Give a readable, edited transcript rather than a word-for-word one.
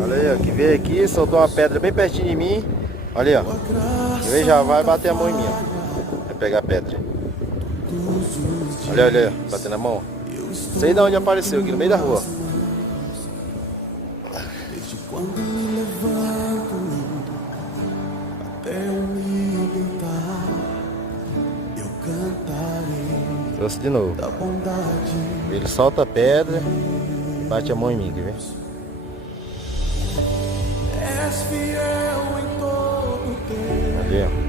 Olha aí, ó, que veio aqui, soltou uma pedra bem pertinho de mim. Olha aí, ó. Ele já vai bater a mão em mim, ó. Vai pegar a pedra. Olha, olha aí, ó, batendo a mão. Não sei de onde apareceu, aqui no meio da rua. Desde quando me levanto até eu me deitar, eu cantarei Trouxe de novo. da bondade. Ele solta a pedra, bate a mão em mim, quer ver? És fiel em todo tempo. Ali, ó.